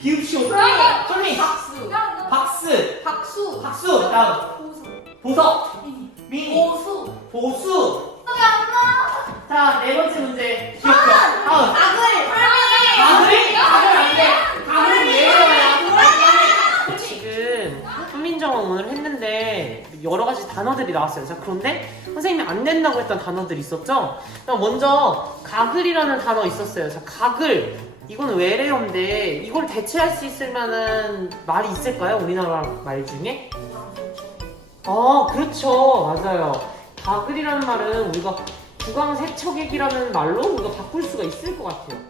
비읍시오. 그러면 솔미. 박수. 박스. 박수. 박수. 다음. 보수. 보석. 미니. 미니. 보수. 보수. 저기 안 나. 자, 네 번째 문제. 기억해. 다음. 악을. 가글? 가글 안 돼. 이러냐? 지금 훈민정음 오늘 했는데 여러 가지 단어들이 나왔어요. 자, 그런데 선생님이 안 낸다고 했던 단어들이 있었죠? 먼저 가글이라는 단어 있었어요. 자, 가글. 이건 외래어인데 이걸 대체할 수 있을 만한 말이 있을까요? 우리나라 말 중에? 아, 그렇죠. 맞아요. 가글이라는 말은 우리가 구강세척액이라는 말로 우리가 바꿀 수가 있을 것 같아요.